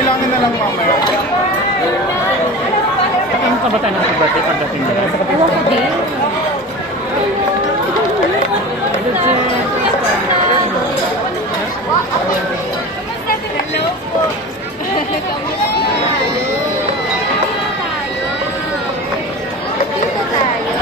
Bilangin na lang mamaya. Ano ka ba tayo ng birthday pagdating nila? Ewan ko din. Hello po. Dito tayo.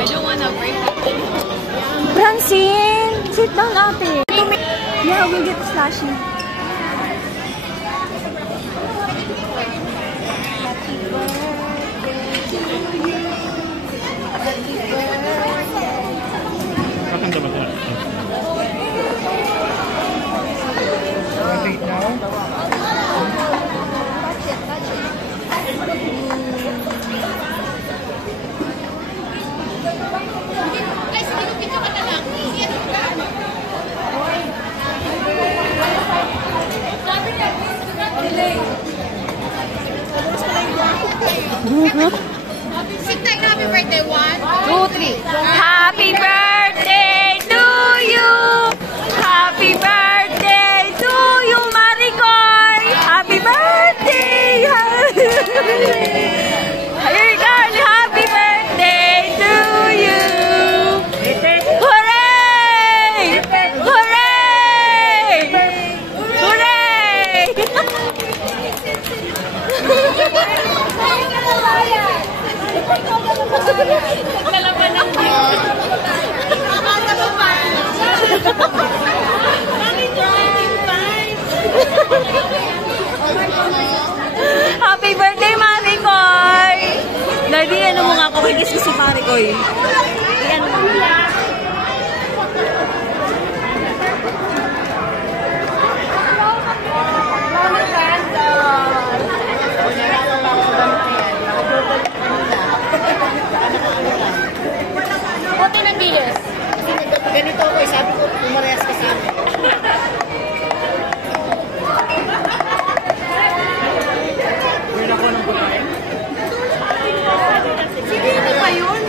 I don't want to break it. Francine! Sit down, ate. Yeah, we'll get slushy. Kakanda ba ito? Wait now. Sing tayo na happy birthday. 1, 2, 3. Happy birthday to you! Happy birthday to you, Maricoy! Happy birthday! Hey, Carl! Happy birthday to you! Hooray! Hooray! Hooray! Naglalaman ng Happy birthday, Maricoy! Daddy, ano mo nga ako? Kikis ko si Maricoy. Ayan mo. Buti ng bilis. Ganito ako, sabi ko, umarehas ka sa akin. Wala ko ng pagkain. Sige, hindi pa yun.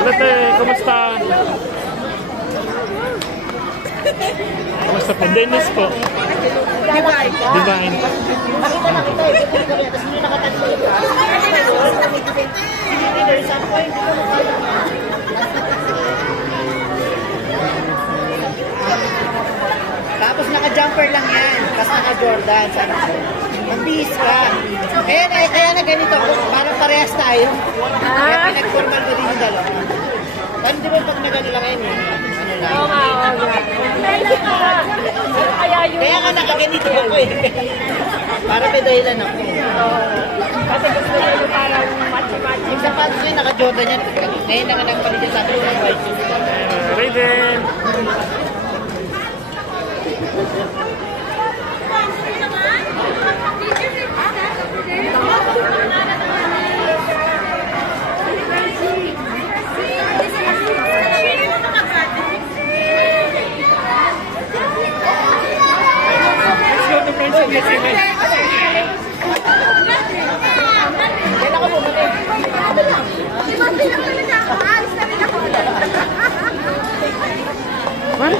Brate, kumusta? Kumusta po? Dennis po. Divine. Divine. Nakita na kita eh. Tapos hindi nakatatlo yung sige, there's some point. Tapos naka-jumper lang yan. Tapos naka-Jordan. Sabi ko, mabihis ka. Kaya na ganito ako. Parang parehas tayo. Kaya pinag-formal ko din yung dalawa. Pero di ba pag nagano lang yun, ano lang. Oo nga, oo nga. Kaya nga nakaganito ako eh. Para may dahilan ako. Kasi gusto niya yung parang match-match. Yung sapatos ko yung naka-Jordan yan. Ngayon na nga nagpalit yung sabi ko ng white shoes. Raven! Let's go to Friendship. Let's go. Kailan ka bumalik? What?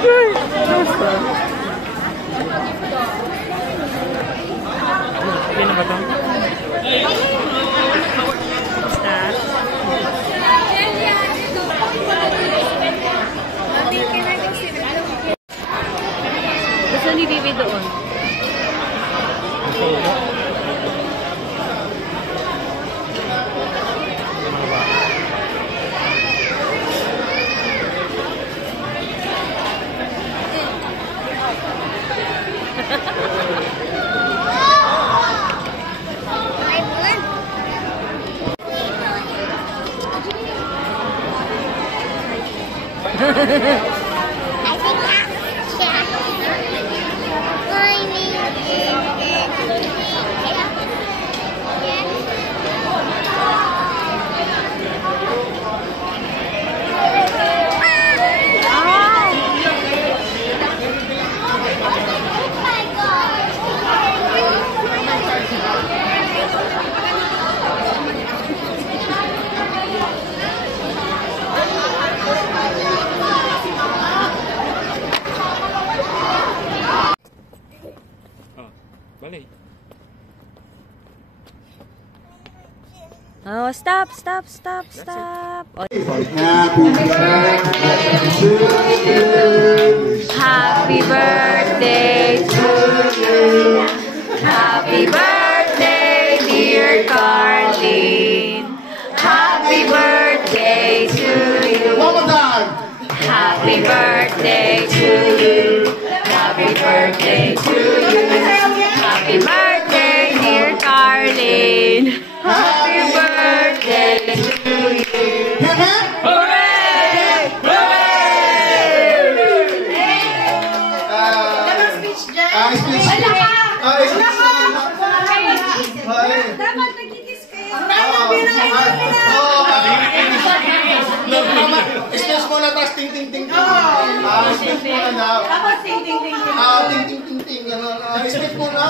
Oh, balik. Oh, stop. Oh. Happy birthday to you. Happy birthday, dear Carlene. Happy birthday to you. Happy birthday to you. Happy birthday to you. Happy birthday, dear Carlene. Happy birthday to you. Hooray! Dapat nagkikis kayo. Excuse mo na, tapos ting-ting-ting. Excuse mo na daw. Dapat ting-ting-ting. Ting-ting-ting. Excuse mo na.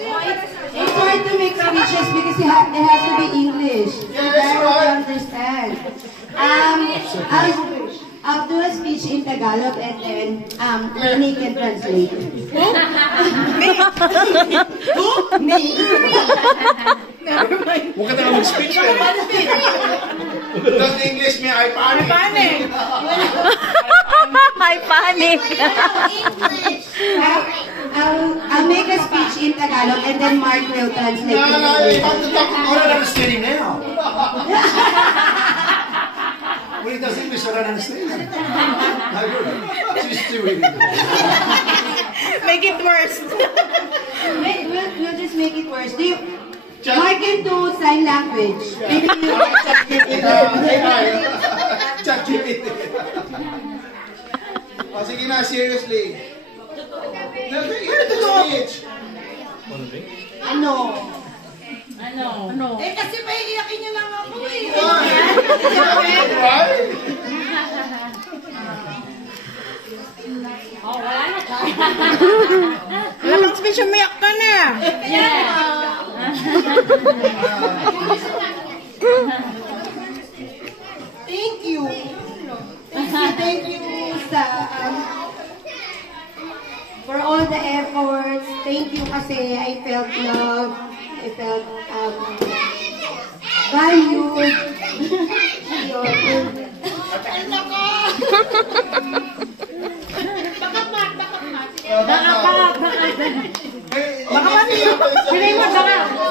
It's hard to make speeches because it has to be English. Yes, Very right. to understand. I'll do a speech in Tagalog and then Nini can translate. Me? Huwag ka na mag-speech ka. Doon English may I panic. I panic. I'll make a speech in Tagalog and then Mark will translate No, it. you have to talk more than understanding now. When he does English, I don't understand. She's doing it. Make it worse. We'll just make it worse. Mark can do sign language. Maybe you ChatGPT. Oh, sige na, seriously. Hear the speech. ano? Eh, kasi maiiyakin niyo lang ako eh. Right? Wala kang speech, umiyak ka na. Thank you. Thank you sa for all the efforts. Thank you kasi I felt love. I felt valued.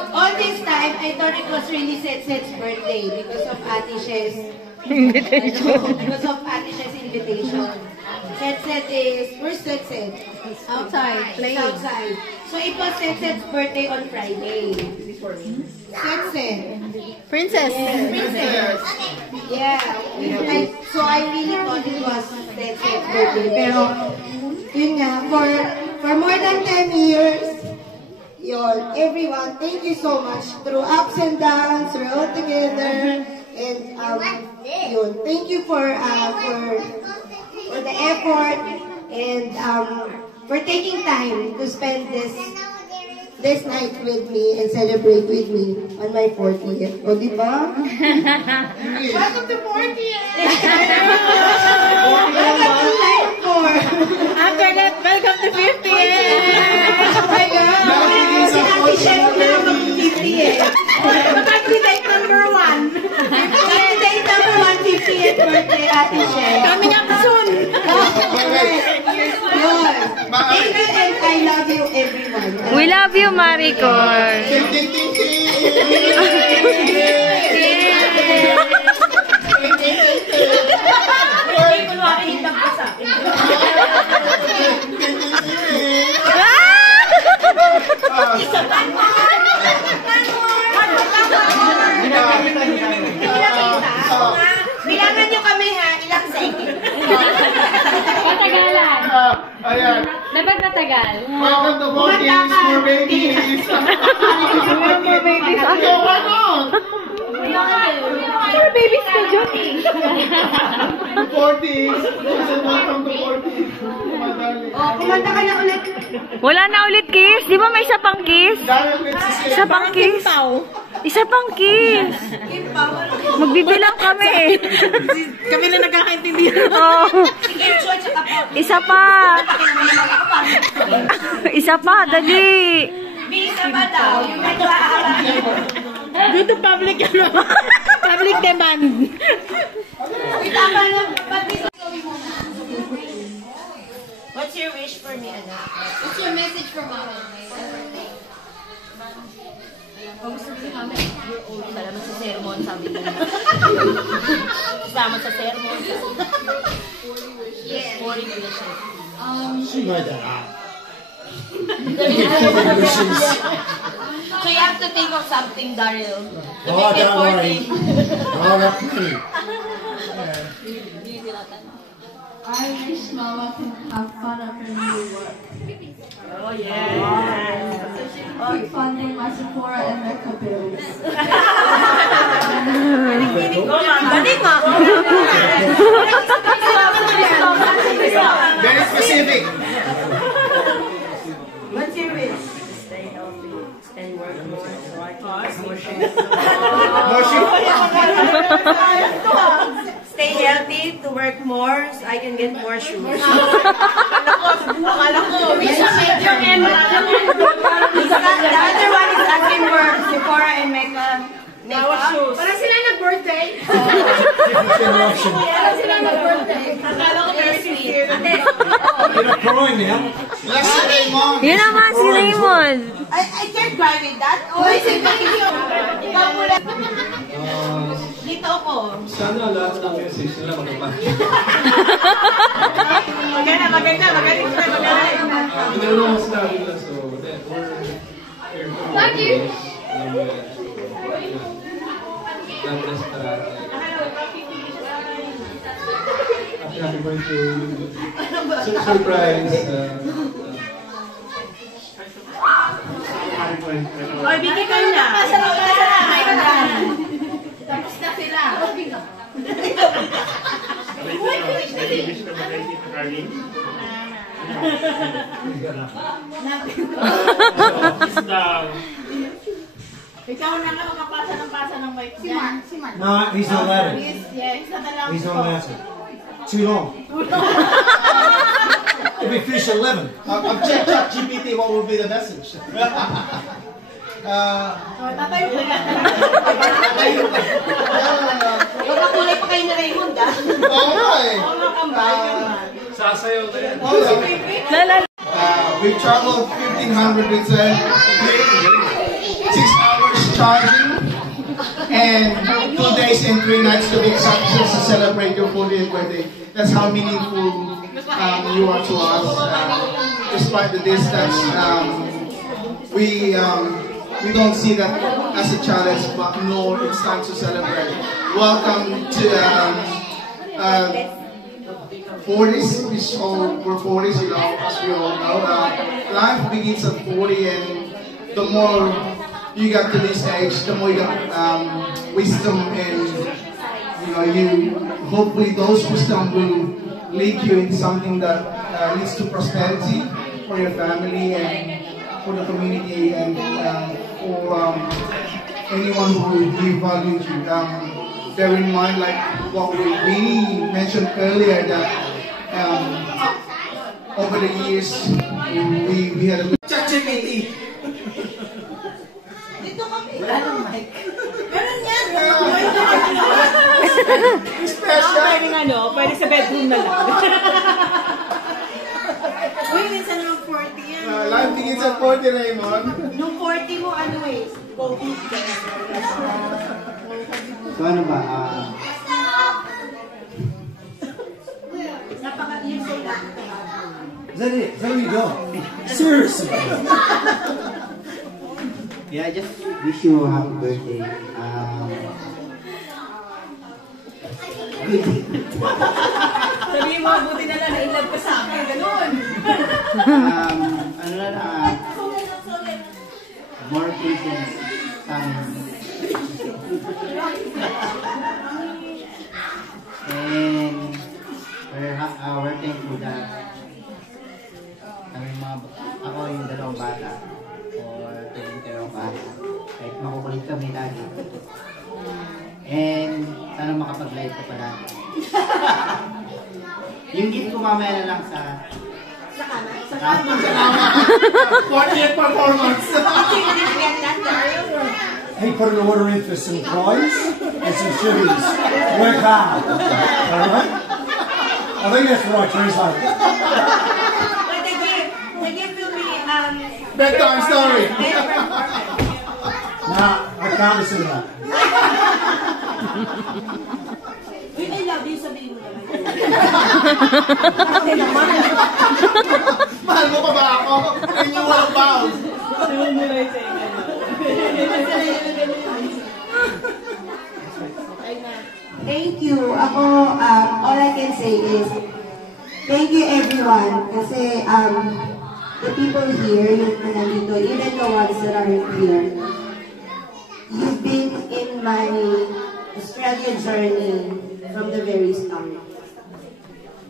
All this time, I thought it was really Set's birthday because of Ate She's invitation. Because of Ate She's invitation. Set is, where's Set? Outside, playing. Outside. So it was Set's birthday on Friday. Set. Princess. Princess. Yeah. So I really thought it was Set's birthday. Pero, yun nga, for more than 10 years, everyone, thank you so much. Through ups and downs, we're all together. And thank you for the effort and for taking time to spend this night with me and celebrate with me on my 40th. O, di ba? Welcome to 40th. Welcome to life for. After that, welcome to 50th. Oh my God! Si Ate Chef na mag-50th. Candidate number 1. Candidate number 150th birthday, Ate Chef. Coming up soon. Yun. Thank you and I love you everyone. We love you, Maricor. Bilangan Titingnan nyo kami ha, ilang seconds. Patagalan. Ayan. Dapat matagal. Welcome to Boardings for Babies. Yo, why not? Babies ka dyan. Boardings. Welcome to Boardings. Madali. Kumanta ka na ulit. Wala na ulit kiss. Di ba may isa pang kiss? Dahil nagsisip. Isa pang kiss. Isa pang kiss. Magbibilang kami eh. Kami na nagkakaintindihan. Oh. Isa pa. Isa pa, dali. Bisa ba daw? Yung nagkakaroon. Due to public, public demand. What's your wish for me, anak? What's your message for Mama? Salamat sa sermon, sabi ko. Salamat sa sermon. Yeah. 40 wishes. So you have to think of something, Daryl. To make it 40. I wish Mama can have fun at her new work. Oh, yeah. Keep funding my Sephora and makeup bills. Very specific. What's your wish? Stay healthy, to work more, so I can get more shoes. Akala ko, Isa medyo and the other one is asking for Sephora and makeup. Shoes. Parang sila nag-birthday. Akala ko very sweet. Let's see Raymond. Yun naman si Raymond. I can't cry with that. Oh, thank you. Ikaw muna. Dito ko. Sana lahat ng message nila magpapahit. Maganda. Magaling sila, magaling. Pinulungan sila nila, so then we're here for Thank you. God bless parati. Happy birthday. Surprise. Happy birthday. Oy, bigay kayo na. Tapos na sila. Ikaw na nga makapasa ng pasa ng mic niya. Si Mark. No, he's not letting. He's not allowed. He's not letting. Too long. If we finish at 11. I've checked ChatGPT, what will be the message? Tatayo ka na. Magkakulay pa kayo ni Raymond, ah. Oo nga eh. Sasayaw na yan. We traveled 1,500 with 6 hours charging and 2 days and 3 nights to be exact just to celebrate your 40th birthday. That's how meaningful you are to us. Despite the distance, we don't see that as a challenge, but no, it's time to celebrate. Welcome to 40s, we're 40s, you know, as we all know. Life begins at 40, and the more you get to this age, the more you get wisdom, and you know, hopefully those wisdom will lead you in something that leads to prosperity for your family and for the community and for anyone who values you. Bear in mind, like what we mentioned earlier, that over the years we had a ChatGPT. Dito kami. Wala nang mic. Meron yan. Special. Pwede sa bedroom na lang. Uy, minsan nung 40 yan. Life begins at 40, Raymond. Nung 40 mo, ano eh, COVID. So ano ba? Napaka-years old lang. Is that it? Is that where you go? Seriously? Yeah, I just wish you a happy birthday. Sabihin mo, buti na lang, na-inlove ka sa akin, ganun. Ano na more patience sa amin. And we're thankful that ako yung dalawang bata or dalawang bata kahit makukulit kami lagi. And sana makapag-live ko pala. Yung gift ko mamaya na lang sa kama. 40th performance. Hey, put an order in for some fries and some chilies. Work hard. Alright? I think that's the right translate. But the gift will be, Bedtime story. Nah, I can't listen to that. Wait, I love you, sabihin mo naman. Mahal mo pa ba ako? Renewal vows. Thank you. Ako, all I can say is, thank you everyone. Kasi, the people here, yung nandito, even the ones that aren't here, you've been in my Australia journey from the very start.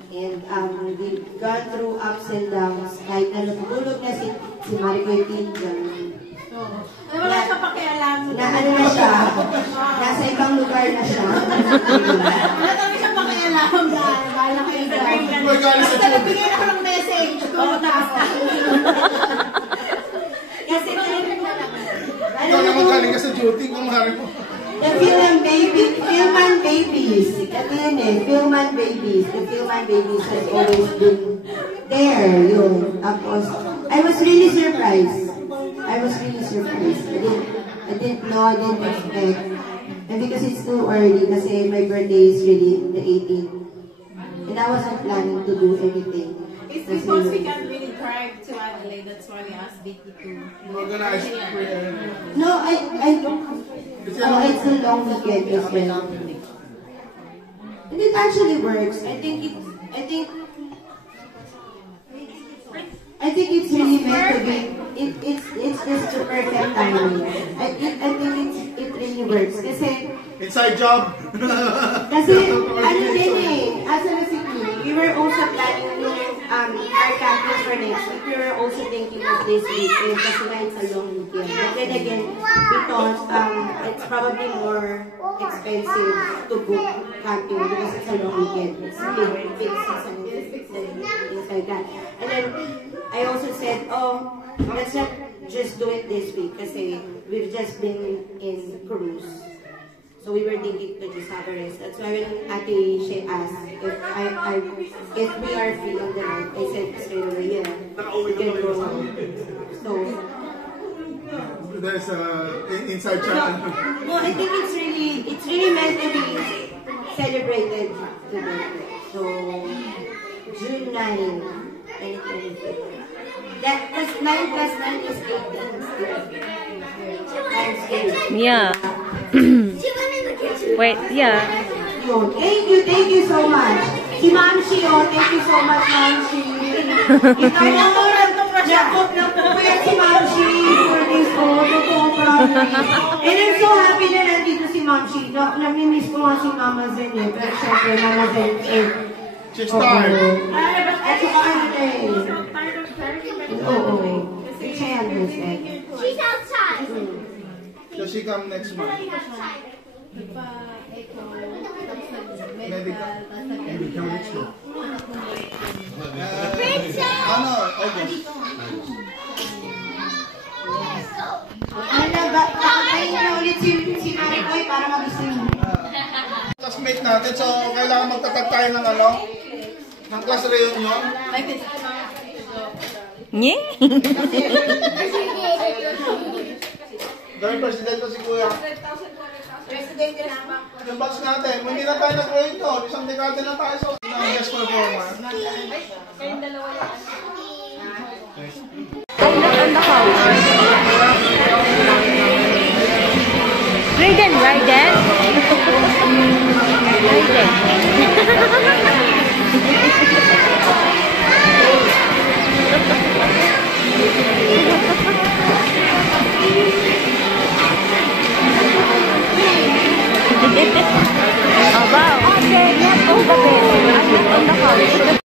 And we've gone through ups and downs. Kahit na natutulog na si Maricoy Pinjan. Wala siya pakialam. Na ano na siya, nasa ibang lugar na siya. Wala kami siya pakialam. Bahala kayo dyan. Basta nagbigay ako ng message. Tumatas na. Kasi Ikaw naman galing ka sa duty, kumari mo. The Philman Babies. Ito yun eh, Philman Babies. The Philman Babies has always been there, yun. Tapos, I was really surprised. I didn't know, I didn't expect. And because it's too early, kasi my birthday is really the 18th. And I wasn't planning to do anything. It's because we can't really drive to Adelaide, that's why we asked Vicky to Organize prayer. No, it's a long weekend as well. And it actually works. I think it's really meant to be. It's just the perfect timing. I think it really works. Kasi Inside job. ano din eh, as a recipe, we were also planning our campus for next week. We were also thinking of this weekend kasi nga it's a long weekend. But then again, we thought it's probably more expensive to book camping because it's a long weekend. It's big season, things like that. And then I also said, oh, let's not just do it this week kasi we've just been in cruise. So we were thinking to just have a rest. That's why when Ate she asked if we are free on the night, I said straight away, yeah, we can go. So There's inside channel. no, I think it's really meant to be celebrated today. So June 9, 2023. That's 9 plus 9 is 18. Yeah. Wait, yeah. Thank you so much. Si Ma'am Shi, thank you so much, Ma'am Shi. Ikaw na si Ma'am Shi for this and I'm so happy na nandito si Ma'am Shi. Nami-miss ko nga si Mama Zen eh. Pero syempre, Mama Zen eh. She's tired. At saka ano eh. Oo. Siya yan, Zen. she's outside. So she come next month. Medical. Ano? August. Nakakain na ulit si Maricoy para mag-ising. Classmate natin, so kailangan magtatag tayo ng ano? Ng class reunion. Nye? Gawin presidente si Kuya. Presidente na ba? Yung batch natin, hindi na tayo nag-reunion. Isang dekade na tayo sa guest performer. Kayong dalawa yan. Raiden. Oh, wow. Okay, net on the bed. I'm not on the couch.